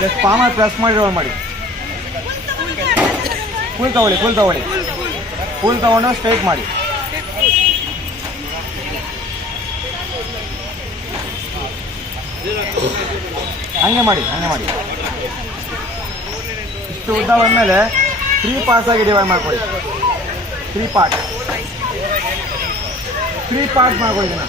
Just ಪಾಮಲ್ಲಿ press ಮಾಡಿ roll ಮಾಡಿ. ಫುಲ್ ತಗೊಳ್ಳಿ ಫುಲ್ ತಗೊಳ್ಳಿ. ಫುಲ್ ತಗೊಂಡು ಸ್ಟ್ರೈಟ್ ಮಾಡಿ. ಹಂಗೆ ಮಾಡಿ ಹಂಗೆ ಮಾಡಿ. ಇಷ್ಟು ಉದ್ದ ಬಂದಮೇಲೆ ತ್ರೀ ಪಾರ್ಟ್ಸ್ ಆಗಿ ಡಿವೈಡ್ ಮಾಡ್ಕೊಳ್ಳಿ. ತ್ರೀ ಪಾರ್ಟ್ ತ್ರೀ ಪಾರ್ಟ್ ಮಾಡ್ಕೊಳ್ಳಿ ಇದನ್ನ.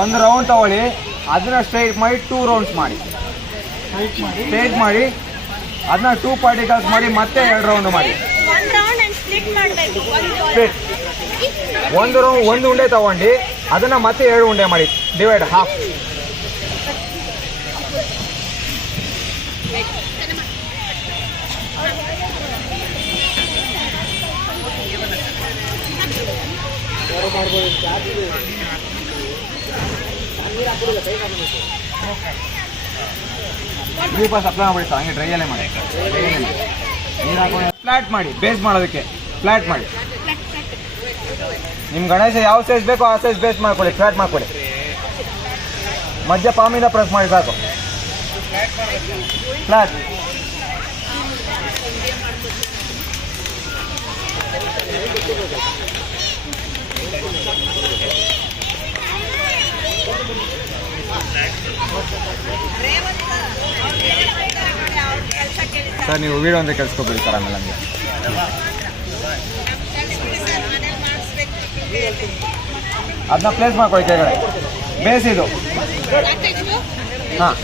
ಒಂದು ರೌಂಡ್ ತಗೊಳ್ಳಿ. ಅದನ್ನ ಸ್ಟ್ರೈಟ್ ಮಾಡಿ ಟೂ ರೌಂಡ್ಸ್ ಮಾಡಿ. ಸ್ಟ್ರೈಟ್ ಮಾಡಿ. ಅದನ್ನ ಟೂ ಪಾರ್ಟಿಕಲ್ಸ್ ಮಾಡಿ, ಮತ್ತೆ ಎರಡು ರೌಂಡ್ ಮಾಡಿ. ಒಂದ್ ರೌಂಡ್ ಒಂದು ಉಂಡೆ ತಗೊಂಡು. ಅದನ್ನ ಮತ್ತೆ ಎರಡು ಉಂಡೆ ಮಾಡಿ. ಡಿವೈಡ್ ಹಾಫ್ ನೀರು ಪಾಸ್ ಅಪ್ಲೈ ಮಾಡಿ ಹಂಗೆ ಡ್ರೈಯಲ್ಲೇ ಮಾಡಿ. ನೀರು ಹಾಕೊಂಡು ಫ್ಲಾಟ್ ಮಾಡಿ ಬೇಸ್ ಮಾಡೋದಕ್ಕೆ. ಫ್ಲಾಟ್ ಮಾಡಿ. ನಿಮ್ಮ ಗಣೇಶ ಯಾವ ಸೈಜ್ ಬೇಕೋ ಆ ಸೈಜ್ ಬೇಸ್ ಮಾಡ್ಕೊಳ್ಳಿ ಫ್ಲಾಟ್ ಮಾಡ್ಕೊಳ್ಳಿ ಮಧ್ಯ ಪಾಮಿಂದ ಪ್ರೆಸ್ ಮಾಡಿ ಸಾಕು. ಫ್ಲಾಟ್ ಸರ್ ನೀವು ವೀಡಿಯೋ ಅಂತ ಕೆಲ್ಸ್ಕೊಬಿಡಿ ಸರ್ ಆಮೇಲೆ ಹಂಗೆ ಅದನ್ನ ಪ್ಲೇಸ್ ಮಾಡ್ಕೊಳ್ಳಿ ಕೆಳಗಡೆ. ಬೇಸಿದು ಹಾಂ.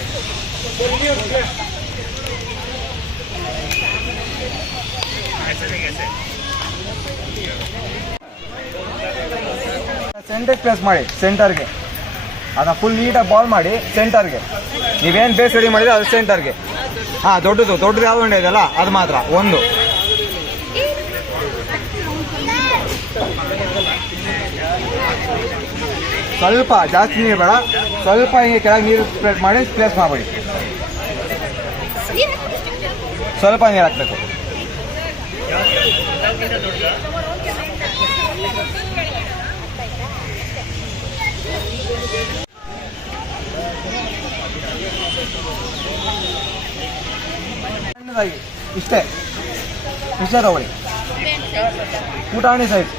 ಸೆಂಟರ್ ಪ್ಲೇಸ್ ಮಾಡಿ ಸೆಂಟರ್ಗೆ ಅದನ್ನ ಫುಲ್ ನೀಟಾಗಿ ಬಾಲ್ ಮಾಡಿ ಸೆಂಟರ್ಗೆ ನೀವೇನು ಬೇಸ್ ರೆಡಿ ಮಾಡಿದ್ರೆ, ಅದು ಸೆಂಟರ್ಗೆ ಹಾಂ, ದೊಡ್ಡದು ದೊಡ್ಡದು ಯಾವ್ದು ಉಂಡೆ ಇದೆಯಲ್ಲ? ಅದು ಮಾತ್ರ, ಒಂದು. ಸ್ವಲ್ಪ ಜಾಸ್ತಿ ನೀರು ಬೇಡ. ಸ್ವಲ್ಪ ಹಿಂಗೆ ಕೆಳಗೆ ನೀರು ಸ್ಪ್ರೆಡ್ ಮಾಡಿ ಪ್ಲೇಸ್ ಮಾಡಬೇಡಿ. ಸ್ವಲ್ಪ ನೀರು ಹಾಕ್ಬೇಕು. ಇಷ್ಟೇ ಇಷ್ಟೇ ತಗೊಳ್ಳಿ ಊಟಾಣಿ ಸೈಜ್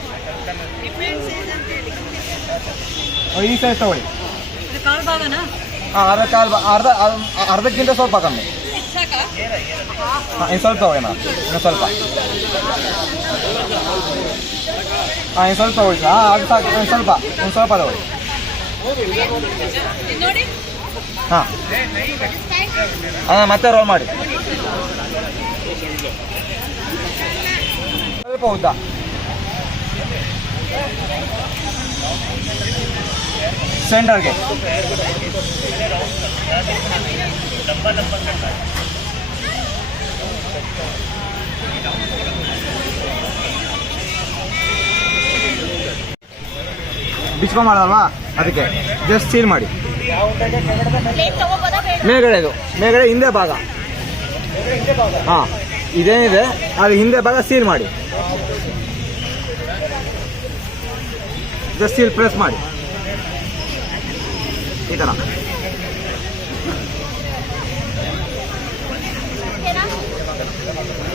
ಈ ಸೈಜ್ ತಗೊಳ್ಳಿ ಕಾಲ್ ಭಾಗನಾ ಹಾಂ ಅರ್ಧ ಕಾಲು ಬ- ಅರ್ಧ ಅರ್ಧ- ಅರ್ಧಕ್ಕಿಂತ ಸ್ವಲ್ಪ ಕಮ್ಮಿ ಸಾಕಾ ಹಾಂ ಇನ್ನು ಸ್ವಲ್ಪ ತಗೊಳ್ಳಿ ಮೇಡಮ್ ಇನ್ನು ಸ್ವಲ್ಪ ಹಾಂ ಇನ್ನು ಸ್ವಲ್ಪ ತಗೊಳ್ಳಿ ಹಾಂ ಅದು ಸಾಕು ಇನ್ನು ಸ್ವಲ್ಪ ಇನ್ನು ಸ್ವಲ್ಪ ತಗೊಳ್ಳಿ ಇದು ನೋಡಿ ಹಾಂ. ಹಾಂ ಮತ್ತೆ ರೋಲ್ ಮಾಡಿ. ಸ್ವಲ್ಪ ಉದ್ದ. ಸೆಂಟರ್ಗೆ ಬಿಚ್ಕೊಂಡ್ ಮಾಡಲ್ವಾ? ಅದಕ್ಕೆ. ಜಸ್ಟ್ ಸೀಲ್ ಮಾಡಿ. ಇದು ಮೇಲ್ಗಡೆ ಹಿಂದೆ ಭಾಗ. ಹಾ, ಇದೇನಿದೆ? ಅದು ಹಿಂದೆ ಭಾಗ ಸೀಲ್ ಮಾಡಿ. ಸೀಲ್ ಪ್ರೆಸ್ ಮಾಡಿ. ಈ ಥರ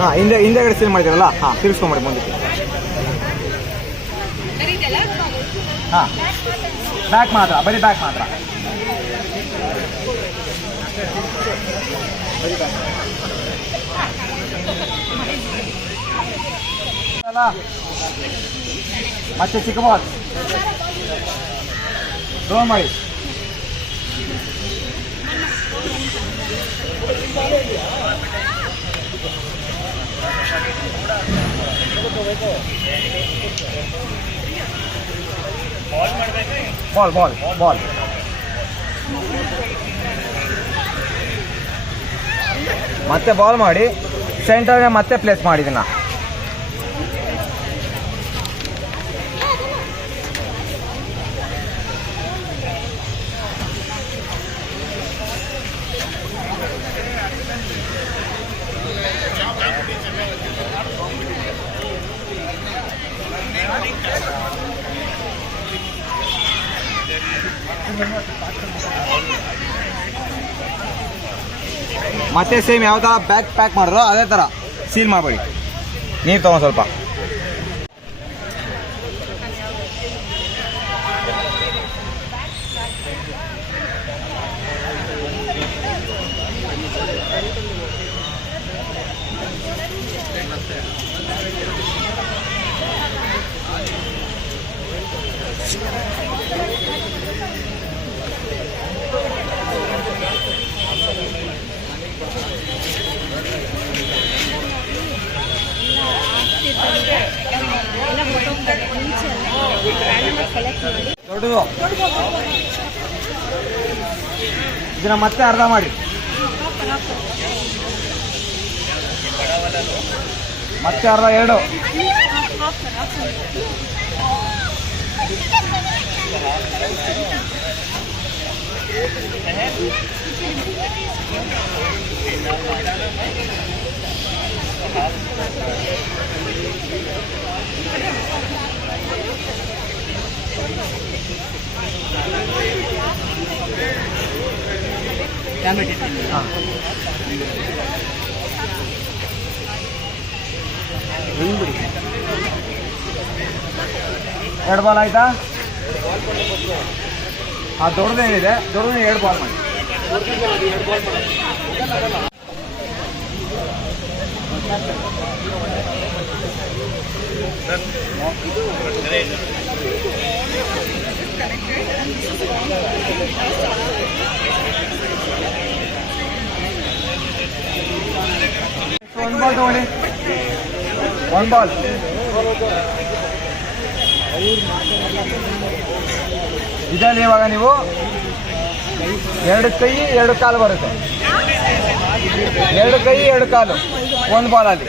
ಹಾ, ಹಿಂದೆ ಹಿಂದೆಗಡೆ ಸೀಲ್ ಮಾಡಿದಾರಲ್ಲ ಹಾ ತಿರ್ಸ್ಕೊಂಬಿಡಿ ಮುಂದಕ್ಕೆ. ಹಾ. ಬ್ಯಾಕ್ ಮಾತ್ರ, ಬರೀ ಬ್ಯಾಕ್ ಮಾತ್ರ. ಅಲ್ಲ ಮತ್ತೆ ಚಿಕ್ಕ ಬಾಲ್ ರೋಲ್ ಮಾಡಿ ಬಾಲ್ ಬಾಲ್ ಬಾಲ್ ಮತ್ತೆ ಬಾಲ್ ಮಾಡಿ ಸೆಂಟರ್ಗೆ ಮತ್ತೆ ಪ್ಲೇಸ್ ಮಾಡಿ ಮತ್ತೆ ಸೇಮ್ ಯಾವ ಥರ ಬ್ಯಾಗ್ ಪ್ಯಾಕ್ ಮಾಡಿದ್ರು ಅದೇ ಥರ ಸೀಲ್ ಮಾಡಬೇಡಿ. ನೀರು ತಗೊಂಡು ಸ್ವಲ್ಪ ದೊಡ್ಡದು ಇದನ್ನ ಮತ್ತೆ ಅರ್ಧ ಮಾಡಿ. ಮತ್ತೆ ಅರ್ಧ ಎರಡು. ಎರಡು ಬಾಲ್ ಆಯ್ತಾ? ಆ ದೊಡ್ಡದೇನಿದೆ ದೊಡ್ಡದೇ ಎರಡು ಬಾಲ್ ಮಾಡಿ. ಒಂದು ಬಾಲ್ ತಗೊಳ್ಳಿ ಒಂದು ಬಾಲ್ ಇದರಲ್ಲಿ ಇವಾಗ ನೀವು ಎರಡು ಕೈ, ಎರಡು ಕಾಲು ಬರುತ್ತೆ. ಎರಡು ಕೈ, ಎರಡು ಕಾಲು. ಒಂದು ಬಾಲಲ್ಲಿ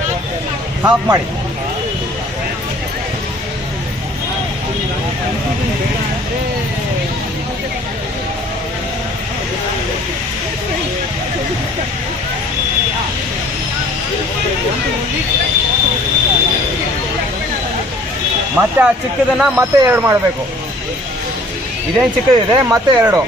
ಹಾಫ್ ಮಾಡಿ. ಮತ್ತೆ ಆ ಚಿಕ್ಕದನ್ನ ಮತ್ತೆ ಎರಡು ಮಾಡಬೇಕು. ಇದೇನು ಚಿಕ್ಕದಿದೆ? ಮತ್ತೆ ಎರಡು.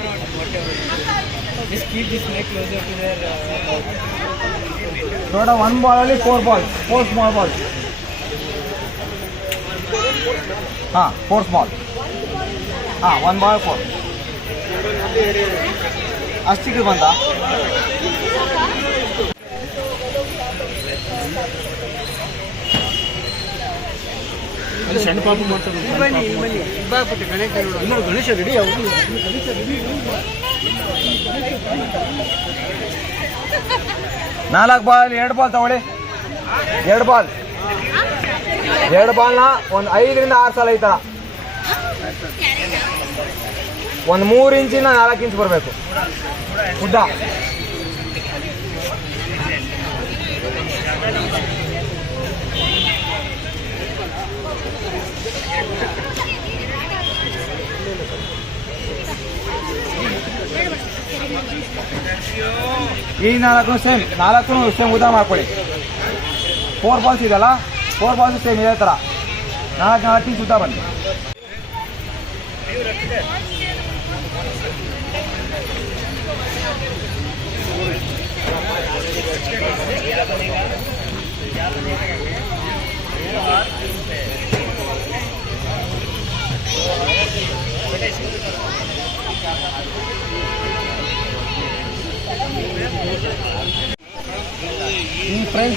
ನೋಡ one ಬಾಲಲ್ಲಿ four ball four small ball ಹಾಂ ಫೋರ್ ಸ್ಮಾಲ್ ಹಾಂ ಒನ್ ಬಾಲ್ ಫೋರ್ ಅಷ್ಟು ಚಿಕ್ಕದು ಸಣ್ಣ ಪಾಪ ಮಾಡ್ತಾರೆ ಗಣೇಶ ರೆಡಿ ಅವರು ನಾಲ್ಕು ಬಾಲ್ ಎರಡು ಬಾಲ್ ತಗೊಳ್ಳಿ. ಎರಡು ಬಾಲ್. ಎರಡು ಬಾಲ್ನ ಒಂದು ಐದರಿಂದ ಆರು ಸಲ ಈ ಥರ ಒಂದು ಮೂರು ಇಂಚಿನ ನಾಲ್ಕು ಇಂಚ್ ಬರಬೇಕು. ಉದ್ದ. ಈ ನಾಲ್ಕು ಸೇಮ್ ನಾಲ್ಕು ಸೇಮ್ ಉದ್ದ ಮಾಡ್ಕೊಳ್ಳಿ. ಫೋರ್ ಬಾಲ್ಸ್ ಇದೆಯಲ್ಲ ಫೋರ್ ಬಾಲ್ಸ್ ಸೇಮ್ ಇದೇ ಥರ ನಾಲ್ಕು ನಾಲ್ಕು ಟೀಸ್ ಉದ್ದ ಬನ್ನಿ. ಫ್ರೆಂಡ್ಸ್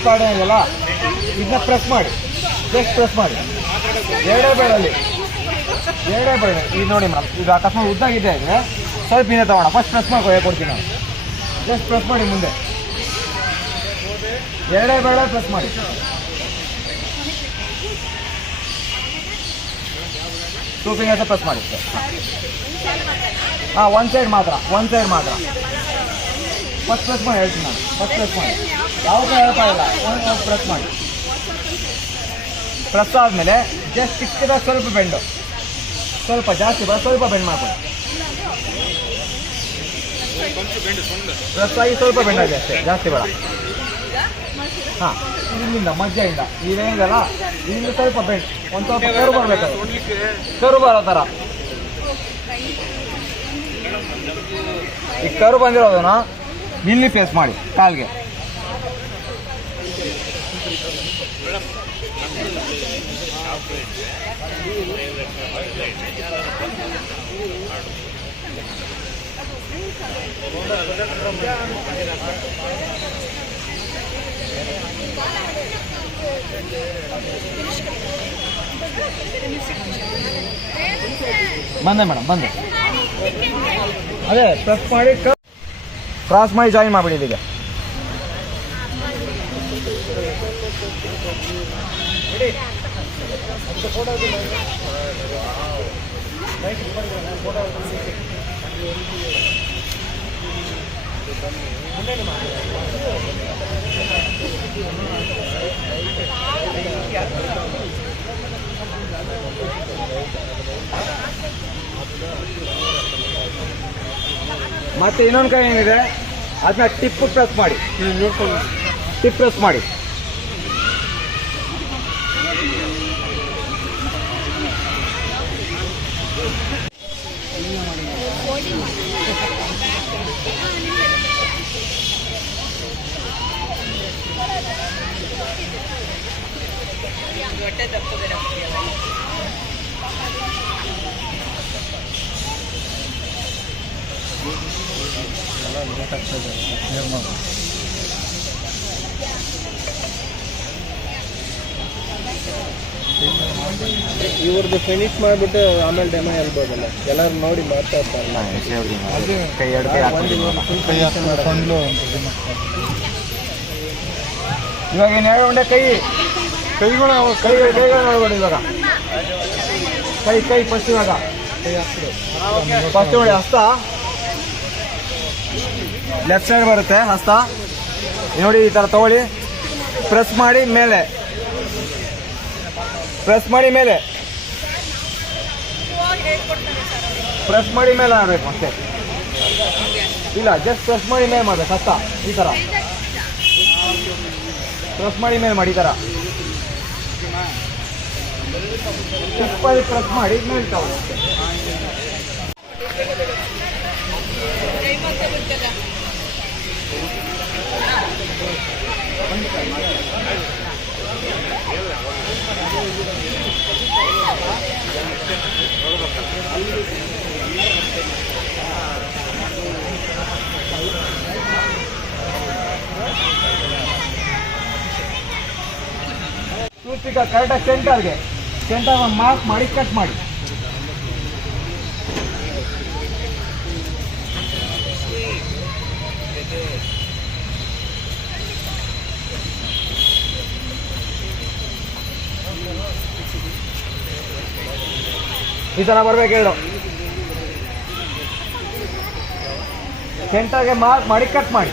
ಪಾರ್ಟ್ ಇದೆಯಲ್ಲ ಇದನ್ನ ಪ್ರೆಸ್ ಮಾಡಿ. ಜಸ್ಟ್ ಪ್ರೆಸ್ ಮಾಡಿ. ಎರಡೇ ಬೇಡ ಅಲ್ಲಿ ಎರಡೇ ಬೇಡ ಇದು ನೋಡಿ ಮೇಡಮ್ ಇದು ಅಕಸ್ಮಾತ್ ಉದ್ದಾಗಿದೆ ಅಂದರೆ ಸ್ವಲ್ಪ ಹಿಂದೆ ತಗೋಣ. ಫಸ್ಟ್ ಪ್ರೆಸ್ ಮಾಡ್ಕೊ ಕೊಡ್ತೀನಿ ನಾನು. ಜಸ್ಟ್ ಪ್ರೆಸ್ ಮಾಡಿ ಮುಂದೆ. ಎರಡೇ ಬೇಡ ಪ್ರೆಸ್ ಮಾಡಿ. ಟೂ ಫಿಂಗರ್ಸ್ ಪ್ರೆಸ್ ಮಾಡಿ. ಹಾಂ ಒನ್ ಸೈಡ್ ಮಾತ್ರ. ಒನ್ ಸೈಡ್ ಮಾತ್ರ. ಫಸ್ಟ್ ಪ್ರೆಸ್ ಮಾಡಿ, ಹೇಳ್ತೀನಿ ನಾನು. ಫಸ್ಟ್ ಪ್ರೆಸ್ ಮಾಡಿ. ಯಾವ ಕೈ ಹೇಳ್ತಾ ಇಲ್ಲ. ಪ್ರೆಸ್ ಮಾಡಿ. ಪ್ರೆಸ್ ಆದಮೇಲೆ ಜಸ್ಟ್ ಚಿಕ್ಕದಾಗ ಸ್ವಲ್ಪ ಬೆಂಡು ಸ್ವಲ್ಪ ಜಾಸ್ತಿ ಬರ ಸ್ವಲ್ಪ ಬೆಂಡ್ ಮಾಡ್ಕೊಳ್ಳಿ. ಪ್ರೆಸ್ ಆಗಿ ಸ್ವಲ್ಪ ಬೆಂಡ್ ಆಗಿ ಅಷ್ಟೇ, ಜಾಸ್ತಿ ಬೇಡ. ಹಾಂ, ಇಲ್ಲಿಂದ, ಮಧ್ಯದಿಂದ. ಇದೇನಿದೆಲ್ಲ ಇಲ್ಲಿಂದ ಸ್ವಲ್ಪ ಬೆಂಡ್ ಒಂದು ಸ್ವಲ್ಪ ಕರು ಬರಬೇಕು ಕರು ಬರೋ ಥರ ಈ ಕರು ಬಂದಿರೋದನ್ನ ಇಲ್ಲಿ ಫೇಸ್ ಮಾಡಿ, ಕಾಲ್ಗೆ. ಬಂದೆ ಮೇಡಮ್ ಬಂದೆ. ಅದೇ ಪ್ರೆಸ್ ಮಾಡಿ ಕ್ರಾಸ್ ಮಾಡಿ ಜಾಯಿನ್ ಮಾಡಿಬಿಡಿ ಇಲ್ಲಿಗೆ ಮತ್ತೆ ಇನ್ನೊಂದು ಕೈ ಏನಿದೆ? ಅದನ್ನ ಟಿಪ್ ಪ್ರೆಸ್ ಮಾಡಿ. ಟಿಪ್ ಪ್ರೆಸ್ ಮಾಡಿ. ಇವ್ರದ್ದು ಫಿನಿಶ್ ಮಾಡಿಬಿಟ್ಟು ಆಮೇಲೆ ಡೆಮೋ ಹೇಳ್ಬೋದಲ್ಲ. ಎಲ್ಲರೂ ನೋಡಿ ಮಾಡ್ತಾ ಇರ್ತಾರೆ. ಕೈ ಎರಡು ಕೈ ಹಾಕ್ಕೊಂಡು ಇವಾಗ. ಏನು ಹೇಳೋಣ ಕೈ. ಕೈಗಳು ಕೈ ಕೈಗಳು ಇವಾಗ. ಕೈ ಕೈ ಫಸ್ಟ್ ಇವಾಗ. ಫಸ್ಟ್ ನೋಡಿ ಹಸ್ತ. ಲೆಫ್ಟ್ ಸೈಡ್ ಬರುತ್ತೆ ಹಸ್ತ. ನೋಡಿ ಈ ಥರ ತಗೊಳ್ಳಿ. ಪ್ರೆಸ್ ಮಾಡಿ ಮೇಲೆ. ಪ್ರೆಸ್ ಮಾಡಿ ಮೇಲೆ. ಪ್ರೆಸ್ ಮಾಡಿ ಮೇಲೆ ಆಗಬೇಕು ಅಷ್ಟೇ. ಇಲ್ಲ ಜಸ್ಟ್ ಪ್ರೆಸ್ ಮಾಡಿ ಮೇಲೆ ಮಾಡ್ಬೇಕು, ಹಸ್ತ. ಈ ಥರ ಪ್ರೆಸ್ ಮಾಡಿ ಮೇಲೆ ಮಾಡಿ, ಈ ಥರ ಚಿಪ್ಪಲ್ಲಿ ಪ್ರೆಸ್ ಮಾಡಿ ಮೇಲೆ ತಗೊಳ್ಳಿ ಅಷ್ಟೇ ಟೂತ್ಪಿಕ್ ಕರೆಕ್ಟಾಗಿ ಸೆಂಟರ್ಗೆ ಸೆಂಟರ್ ಮಾರ್ಕ್ ಮಾಡಿ ಕಟ್ ಮಾಡಿ. ಈ ಥರ ಬರ್ಬೇಕು ಹೇಳು ಸೆಂಟರ್ಗೆ ಮಾರ್ಕ್ ಮಾಡಿ ಕಟ್ ಮಾಡಿ.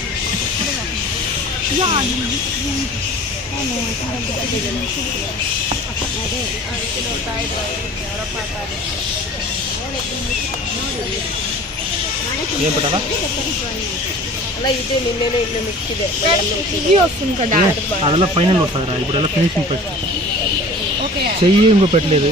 ఏం పెట్టాలా అదెల్లా ఫైనల్ వస్తుందిరా ఇప్పుడు ఎలా ఫినిషింగ్ ఫస్ట్ చెయ్యి ఇంకో పెట్టలేదు